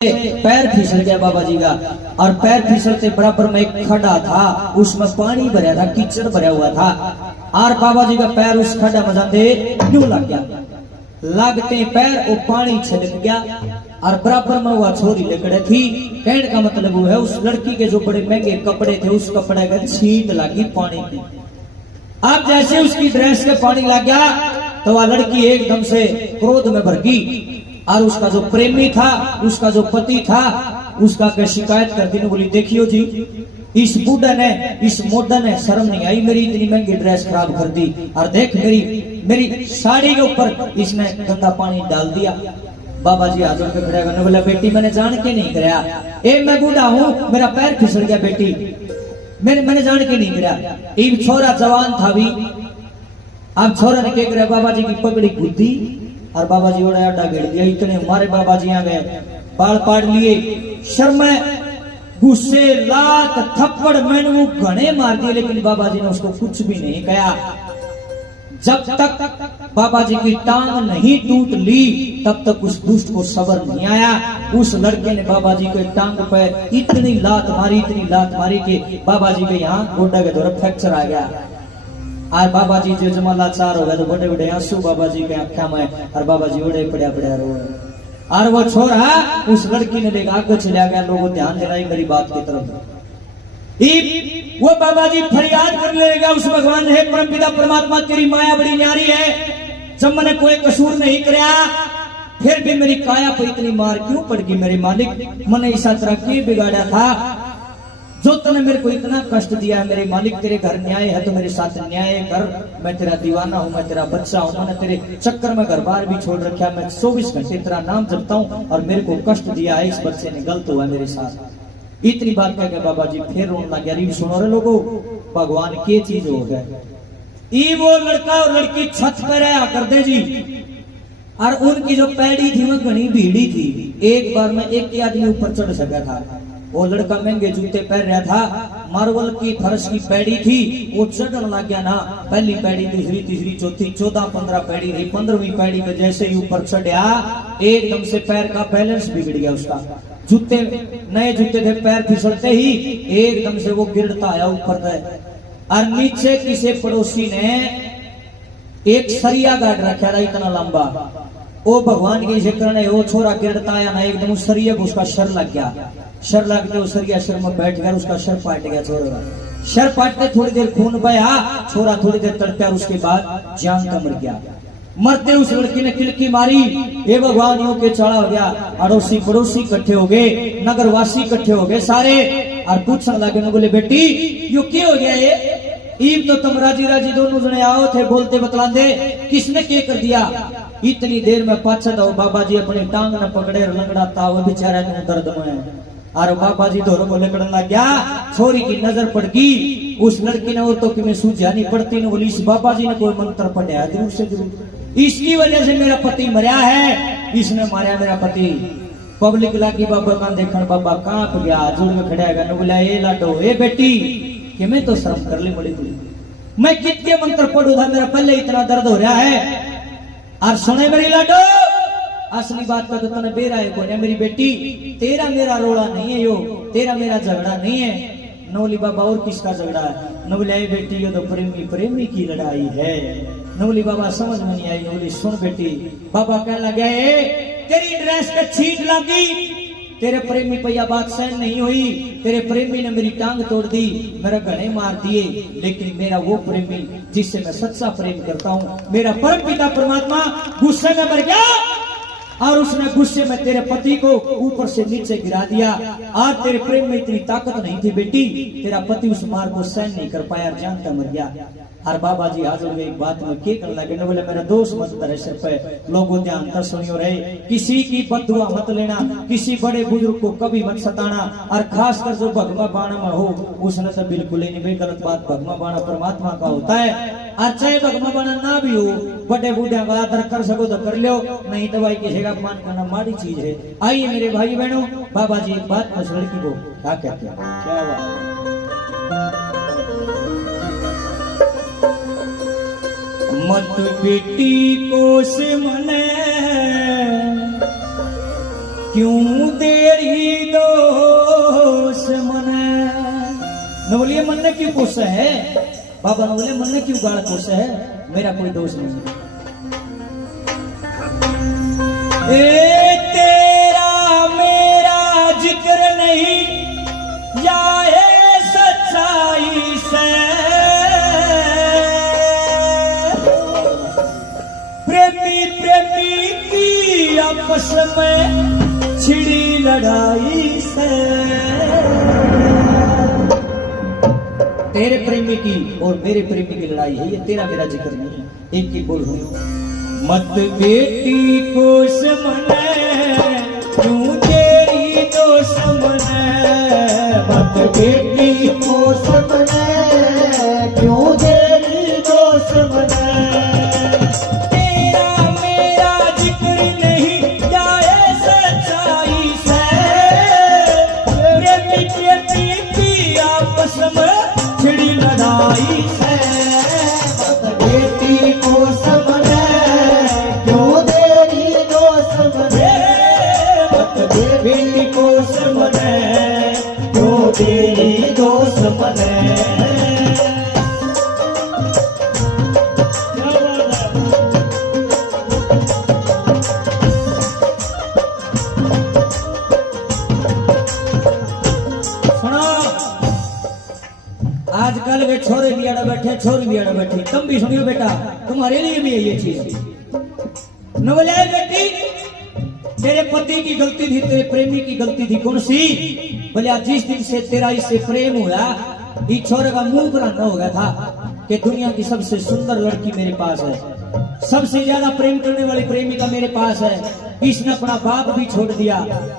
पैर फिसल गया बाबा जी का। और पैर फिसलते बराबर में एक खड्डा था, उसमें पानी भरा था, कीचड़ भरा हुआ था। और बाबा जी का पैर उस खड्डा में जाते यूं लग गया। लगते पैर वो पानी छलक गया और बराबर में वह छोरी लकड़े थी। कहने का मतलब वो है, उस लड़की के जो बड़े महंगे कपड़े थे, उस कपड़े का छींट लगी पानी की। अब जैसे उसकी ड्रेस के पानी लग गया तो वह लड़की एकदम से क्रोध में भर गई। और उसका जो प्रेमी था, उसका जो पति था, उसका क्या शिकायत कर दी। बोली देखियो जी, इस बूढ़ा ने, इस मोटा ने शर्म नहीं आई, मेरी इतनी महंगी ड्रेस खराब कर दी। और देख मेरी साड़ी के ऊपर इसने गंदा पानी डाल दिया। बाबा जी हाथ पे खड़े होकर बोला, बेटी मैंने जान के नहीं कराया, मैं बूढ़ा हूँ, मेरा पैर फिसल गया बेटी, मैंने जान के नहीं कराया। एक छोरा जवान था भी। अब छोरा ने क्या कराया, बाबा जी की पगड़ी गुद्दी और बाबा जी ओड़ा अड्डा घेर दिया। इतने हमारे बाबा जी आ गए, बाल पाड़ लिए, शर्म गुस्से लात थप्पड़ मैंने वो घने मार दिए, लेकिन बाबा जी ने उसको कुछ भी नहीं कहा। जब तक बाबा जी की टांग नहीं टूट ली तब तक उस दुष्ट को सब्र नहीं आया। उस लड़के ने बाबा जी के टांग पे इतनी लात मारी कि बाबा जी के यहाँ गोड्डा के दौरान फ्रैक्चर आ गया। और बाबा जी जो जमा लाचार हो गया तो बड़े बड़े आंसू बाबा जी के आंखों में, और बाबा जी उड़े पड़ा रो। और वो छोरा उस लड़की ने लेकर आगे चला गया। लोगों ध्यान देना मेरी बात की तरफ। वो बाबा जी फरियाद करने लगा उस भगवान, हे परमपिता परमात्मा, तेरी माया बड़ी न्यारी है, जब मैंने कोई कसूर नहीं कराया फिर भी मेरी काया पर इतनी मार क्यों पड़ गई। मेरे मालिक, मैंने इस तरह क्यों बिगाड़ा था, जो तूने मेरे को इतना कष्ट दिया है। मेरे मालिक, तेरे घर न्याय है तो मेरे साथ न्याय कर। मैं तेरा दीवाना हूँ, मैं तेरा बच्चा हूँ, मैंने तेरे चक्कर में घर बार भी छोड़ रखा, मैं 24 घंटे तेरा नाम जपता हूँ और मेरे को कष्ट दिया है, इस बच्चे ने गलत हुआ मेरे साथ। इतनी बात कह के बाबा जी फिर रोने लग गया। सुनो रे लोगो, भगवान की चीज हो गए। वो लड़का और लड़की छत पर रहा करते जी, और उनकी जो पैड़ी थी वो घनी भीड़ी थी। एक बार में एक ही आदमी ऊपर चढ़ सका था। वो लड़का महंगे जूते पहन रहा था, मार्बल की फर्श की पैड़ी थी, वो चढ़ने लग गया ना। पहली पैड़ी, दूसरी, तीसरी, चौथी, 14-15 पैड़ी रही। 15वीं पैड़ी पे जैसे ही ऊपर चढ़ा, एकदम से पैर का बैलेंस बिगड़ गया उसका। जूते नए जूते थे, पैर फिसलते ही एकदम से वो गिरता आया ऊपर तक। और नीचे किसी पड़ोसी ने एक सरिया गाड़ रखा था इतना लंबा। वो भगवान के जिक्र ने वो छोरा गिरता आया ना, एकदम उस सरिया को उसका शर लग गया। शर लग गया, सरिया शर में बैठ गया, उसका शर पाट गया। छोरा शर पाटते थोड़ी देर खून बहा, छोरा थोड़ी देर तड़पा और उसके बाद जान का मर गया। मरते उस लड़की ने किलकी मारी, हे भगवान, यूं के चढ़ा हो गया। अड़ोसी पड़ोसी इकट्ठे हो गए, नगरवासी इकट्ठे हो गए सारे, और पूछने लगे न, बोले बेटी यो क्या हो गया ये? ईब तो तुम राजी राजी दोनों जने आओ थे, बोलते बतलाते, किसने क्या कर दिया? इतनी देर में पाछा था बाबा जी अपनी टांग न पकड़े लंगड़ाता, वो बेचारा दर्द में। और बाबा जी दोनों को लकड़न लग गया। छोरी की नजर पड़ गई उस लड़की ने, और तो कि मैं सूझा नहीं पड़ती न, बोली इस बाबा जी ने कोई मंत्र पढ़ा जरूर से जरूर, इसकी वजह से मेरा पति मरा है, इसने मारा मेरा पति। पब्लिक लागी बाबा का देखन, बाबा कांप गया, जुड़ में खड़ा गया। बोला ए लाडो, ए बेटी, कि मैं तो शर्म कर ली, बोली मैं कितने मंत्र पढ़ू था, मेरा पहले इतना दर्द हो रहा है। और सुने मेरी लाडो, असली बात का तो तने बेरा है कोई, मेरी बेटी, तेरा मेरा रोड़ा नहीं है, यो तेरा मेरा झगड़ा नहीं है। नवली बाबा, और किसका झगड़ा है? नवली आई बेटी, ये तो प्रेमी प्रेमी की लड़ाई है। नवली बाबा समझ में नहीं आई। नवली सुन बेटी, बाबा कहने लगे, तेरी ड्रेस पे छींट लगी, तेरे प्रेमी पे यह बात सहन नहीं हुई, तेरे प्रेमी ने मेरी टांग तोड़ दी, मेरा गले मार दिए, लेकिन मेरा वो प्रेमी जिससे मैं सच्चा प्रेम करता हूँ, मेरा परम पिता परमात्मा गुस्से में मर गया, और उसने गुस्से में तेरे पति को ऊपर से नीचे गिरा दिया। और तेरे प्रेम में इतनी ताकत नहीं थी बेटी, तेरा पति उस मार को सहन नहीं कर पाया, जानता मर गया। और बाबा जी हाजिर हुए, एक बात में के कर लगे, बोले मेरा दोस्त मत करे सिर पे, लोगों ध्यान कर सुनियो रहे, किसी की बददुआ मत लेना, किसी बड़े बुजुर्ग को कभी मत सताना, और खास कर जो भगवा बाणा में हो उसने तो बिल्कुल ही नहीं। गलत बात, भगवा बाणा परमात्मा का होता है, और चाहे भगवा बाणा ना भी हो, बड़े बूढ़े का आदर कर सको तो कर लो, नहीं तो भाई किसी का अपमान करना माड़ी चीज है। आइए मेरे भाई बहनों, बाबा जी एक बात उस लड़की को क्या कहते हैं, क्या बात? मत बेटी को से मने क्यों देरी दोष मने न बोलिए मन ने क्यों कोसा है बाबा न बोले मन ने क्यों गाल कोसा है मेरा कोई दोष नहीं ए तेरा मेरा जिक्र नहीं जाए सच्चाई से प्रेमी प्रेमी की आपस में छिड़ी लड़ाई से तेरे प्रेमी की और मेरे प्रेमी की लड़ाई है ये तेरा मेरा जिक्र नहीं है एक की बोल हुई मत बेटी को समने क्यों तेरी दोष मने मत बेटी को समने क्यों तेरी दोष मने तेरा मेरा जिक्र नहीं जाए सच्चाई से प्रेमी प्रेमी की आपस में छिड़ी लड़ाई से मत बेटी को समने क्यों तेरी दोष मने मत बेटी को समने क्यों तेरी दोष मने आजकल वे छोरे बियाड़ा बैठे छोरी बियाड़ा बैठी तुम भी सुनियो बेटा तुम्हारे लिए भी है ये चीज न बोले बेटी तेरे पति की गलती थी तेरे प्रेमी की गलती थी कौन सी बोले जिस दिन से तेरा इससे प्रेम हुआ इस छोरे का मुंह पुराना हो गया था कि दुनिया की सबसे सुंदर लड़की मेरे पास है सबसे ज्यादा प्रेम करने वाली प्रेमिका मेरे पास है इसने अपना बाप भी छोड़ दिया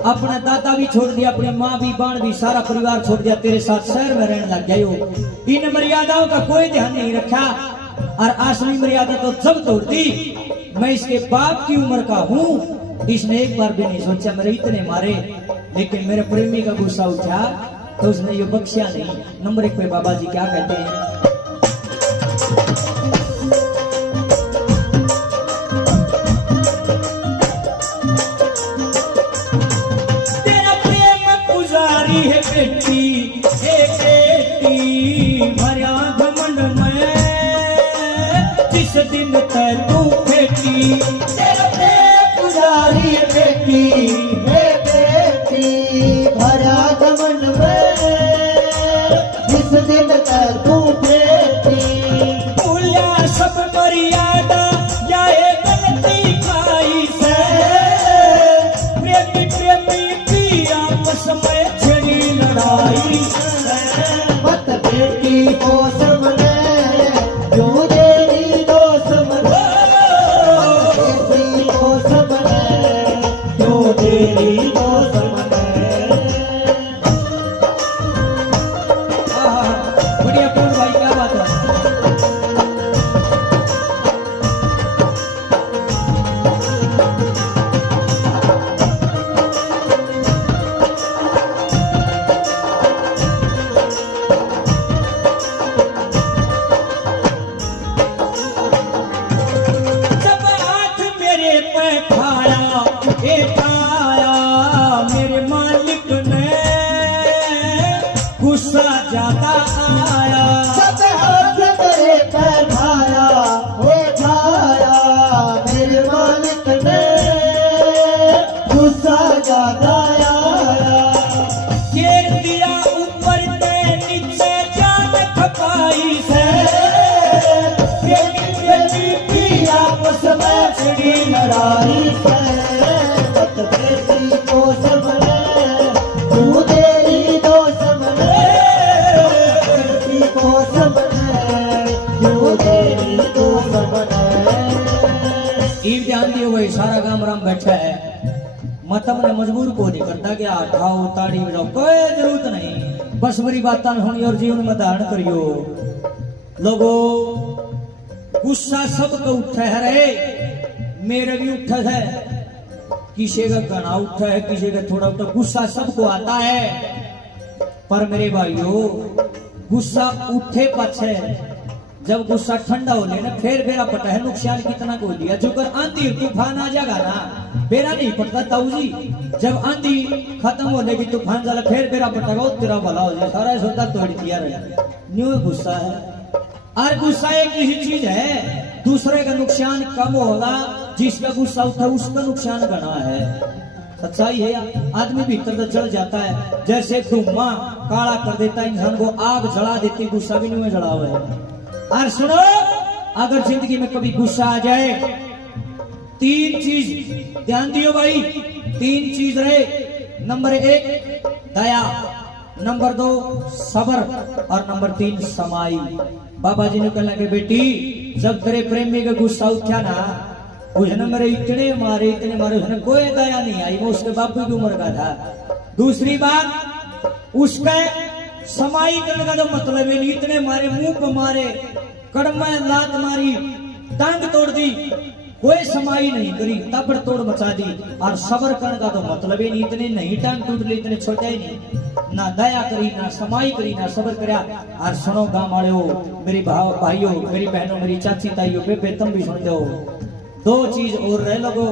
अपना दादा भी छोड़ दिया अपनी माँ भी बाण भी सारा परिवार छोड़ दिया तेरे साथ शहर में रहने लग गए हो इन मर्यादाओं का कोई ध्यान नहीं रखा और असली मर्यादा तो जब तोड़ दी मैं इसके बाप की उम्र का हूँ इसने एक बार भी नहीं सोचा मेरे इतने मारे लेकिन मेरे प्रेमी का गुस्सा उठा तो उसने ये बख्शिया नहीं नंबर 1 पे बाबा जी क्या कहते हैं है बेटी भरा घमंड में जिस दिन तय तू बेटी पुजारी बेटी हे बेटी भरा घमंड में जिस दिन तय तू बेटी भूलिया सब मर्यादा जाए गलती खाई से प्रेमी प्रेमी की आपस में मत बेटी को समने क्यों तेरी दोष मने बेटी को समने क्यों तेरी दोष मने बढ़िया पूर्ण भाई क्या बात है मेरे मालिक ने गुस्सा ज्यादा आया सब हाथ मेरे पे खाया मेरे मालिक ने गुस्सा ज्यादा आया घेर दिया ऊपर से नीचे जान खपाई से की आपस में छिड़ी लड़ाई से ध्यान दियो भाई सारा गांव राम बैठा है मतम ने मजबूर को नहीं करता कि उठाओ ताड़ी बजाओ कोई जरूरत नहीं बस मेरी बात होनी और जीवन में धारण करियो लोगो गुस्सा सबको उठा है रे मेरे भी उठा है किसी का घना उठा है किसी का थोड़ा उठा गुस्सा सबको आता है पर मेरे भाइयों गुस्सा उठे पछे जब गुस्सा ठंडा हो लेना फिर बेरा पटा है नुकसान कितना को लिया जो कर आंधी तूफान आ जाएगा ना बेरा नहीं पड़ता ताऊ जी। जब आंधी खत्म होने की तूफान चला फिर बेरा पटेगा तेरा भला हो जाए सारा सोता तोड़ दिया रहे न्यू गुस्सा है। और गुस्सा एक ही चीज है दूसरे का नुकसान कम होगा जिसका गुस्सा उठा उसका नुकसान बना है। सच्चाई है आदमी भीतर तो जल जाता है जैसे धुआं काला कर देता है इंसान को आग जला देती गुस्सा भी नहीं जला हुआ है। और सुनो अगर जिंदगी में कभी गुस्सा आ जाए 3 चीज ध्यान दियो भाई 3 चीज रहे। नंबर 1 दया, नंबर 2 सबर और नंबर 3 समाई। बाबा जी ने कहना कि बेटी जब तेरे प्रेमी का गुस्सा उठा ना उसने मेरे इतने मारे उसने कोई दया नहीं आई वो उसके बापू की उम्र का था। दूसरी बात उसका समाई करने का जो मतलब है इतने मारे मुंह पे मारे कड़म लात मारी टांग तोड़ दी कोई समाई नहीं करी तबड़ तोड़ मचा दी। और सबर करने का तो मतलब ही नहीं इतने नहीं टांग टूट ली इतने छोटे ही नहीं ना दया करी ना समाई करी ना सबर करया। और सुनो गांव वाले हो मेरी भाइयों मेरी बहनों मेरी चाची ताइयों बेबे तुम भी सुन दो 2 चीज और रह लगो।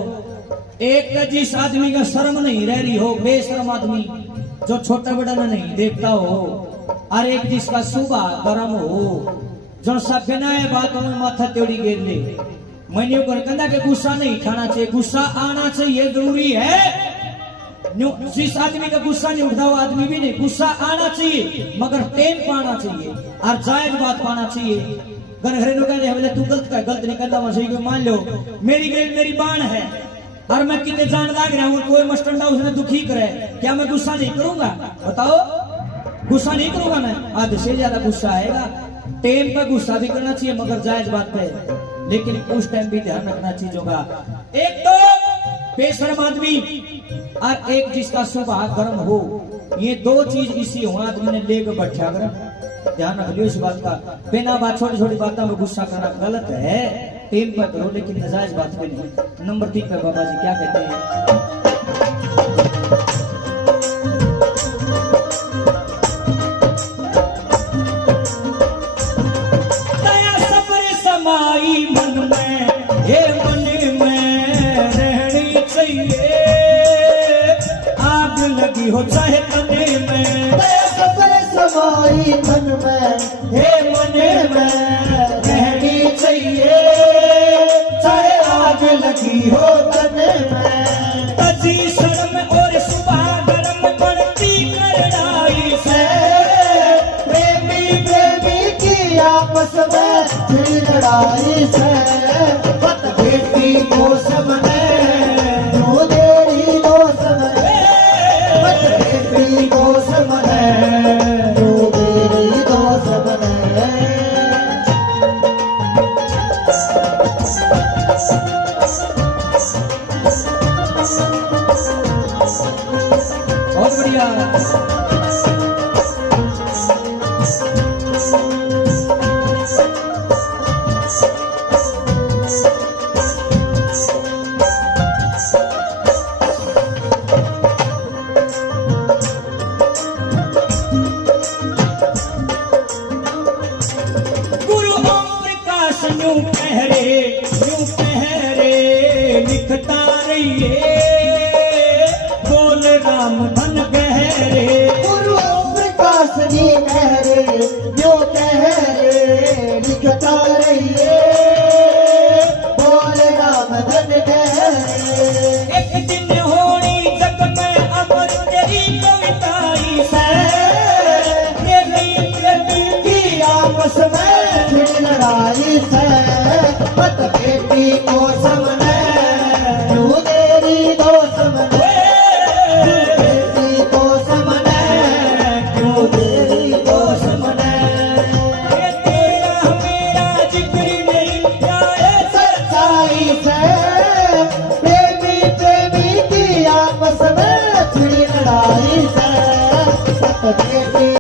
एक तो जिस आदमी का शर्म नहीं रह रही हो बेशर्म आदमी जो छोटा बड़ा नहीं देखता हो और एक जिसका सुबह गर्म हो जो सब बिना बातों में माथा तेड़ी गिर ले मैंने कहना कि गुस्सा नहीं खाना चाहिए गुस्सा आना चाहिए जरूरी है। जिस आदमी का गुस्सा नहीं उठता वो आदमी भी नहीं गुस्सा आना चाहिए मगर टेम पाना चाहिए और जायज बात पाना चाहिए। घरेलू कहते हैं तू गलत नहीं करता वैसे मान लो मेरी गेल मेरी बाण है और मैं कितने जान लाग रहा हूँ कोई मस्टंडा उसने दुखी करे क्या मैं गुस्सा नहीं करूंगा बताओ गुस्सा नहीं करूंगा मैं आधे से ज्यादा गुस्सा आएगा। टेम पे गुस्सा भी करना चाहिए मगर जायज बात पे लेकिन उस टाइम भी ध्यान रखना चाहिए होगा। एक तो बेशर्म आदमी और एक जिसका स्वभाव गर्म हो ये 2 चीज इसी हो आदमी ने लेकर बैठा कर ध्यान रख लियो इस बात का। बिना बात छोटी छोटी बातों में गुस्सा करना गलत है टेम पर करो लेकिन नाजायज बात पे नहीं। नंबर 3 पे बाबा जी क्या कहते हैं मन में ये मन में रहनी चाहिए आग लगी हो चाहे तने में समाई मन में हे मन में रहनी चाहिए चाहे आग लगी हो तने में। तजी शर्म और सुबह गर्म बढ़ती करनाई से प्रेमी प्रेमी की आपस में लड़ाई से पत बेटी को समझे जो देरी को समझे पत बेटी को समझे जो देरी को समझे। बहुत बढ़िया यूं पहरे लिखता रहिए बोल राम धन गहरे गुरु प्रकाश जी कहरे यूं कहरे लिखता रहिए बोल राम धन गहरे। एक दिन होनी जग में अमर तेरी कविताई से की आपस में लड़ाई से पत बेटी को समझे जो देरी को समझे बेटी को समझे जो देरी को समझे। तेरा मेरा जिक्र नहीं जाए सच्चाई से प्रेमी प्रेमी की आपस में लड़ाई से पत बेटी